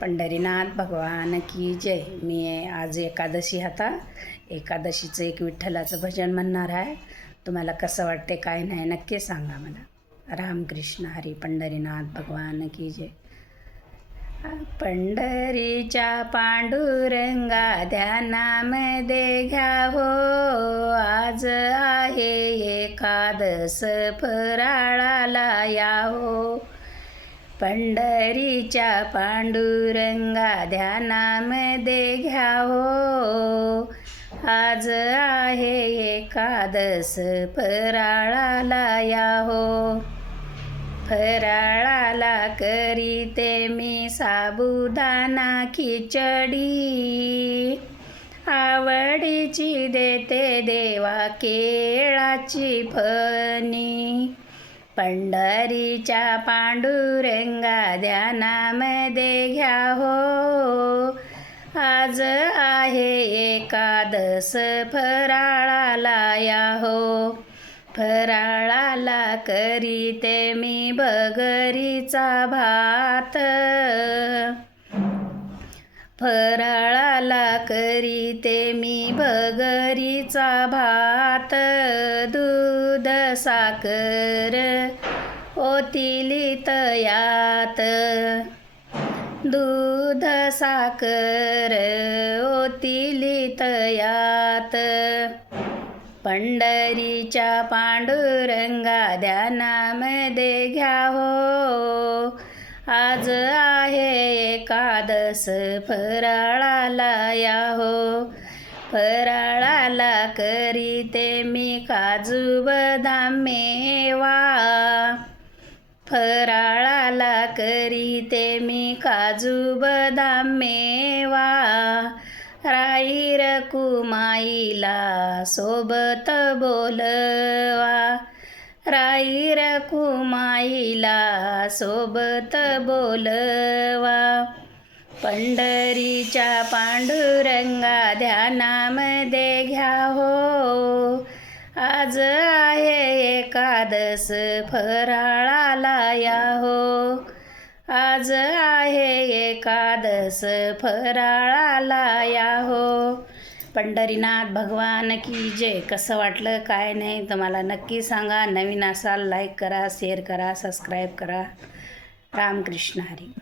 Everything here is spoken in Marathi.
पंढरीनाथ भगवान की जय। मी आज एकादशी आता एकादशीचं एक विठ्ठलाचं भजन म्हणणार आहे। तुम्हाला कसं वाटते काय नाही नक्की सांगा मला। रामकृष्ण हरी। पंढरीनाथ भगवान की जय। पंढरीच्या पांडुरंगा ध्यानामध्ये घ्या हो, आज आहे एकादस फराळाला या हो। पंढरीच्या पांडुरंगा ध्यानामध्ये घ्या हो, आज आहे एकादस फराळाला या हो। फराळाला करीते मी साबुदाणा खिचडी, आवडीची देते देवा केळाची फणी। पंढरीच्या पांडुरंगा ध्यानामध्ये घ्या हो, आज आहे एकादस फराळाला या हो। फराळाला करीते मी भगरीचा भात, फराळाला करीते मी भगरीचा भात। दूध साखर ओतिली तयात, दूध साखर ओतिली तयात। पंढरीच्या पांडुरंगा ध्यानामध्ये घ्या हो, आज आहे एकादस फराळाला या हो। फराळाला करीते मी काजू बदाम मेवा, फराळाला करीते मी काजू बदाम मेवा। राईर कुमाईला सोबत बोलवा, राईर कुमाईला सोबत बोलवा। पंढरीच्या पांडुरंगा ध्यानामध्ये घ्या हो, आज आहे एकादस फराळाला या हो। आज आहे एकादस फराळाला या हो। पंढरीनाथ भगवान की जय। कसं वाटलं काय नाही तुम्हाला नक्की सांगा। नवीन असाल लाईक करा, शेअर करा, सबस्क्राईब करा। रामकृष्ण हरी।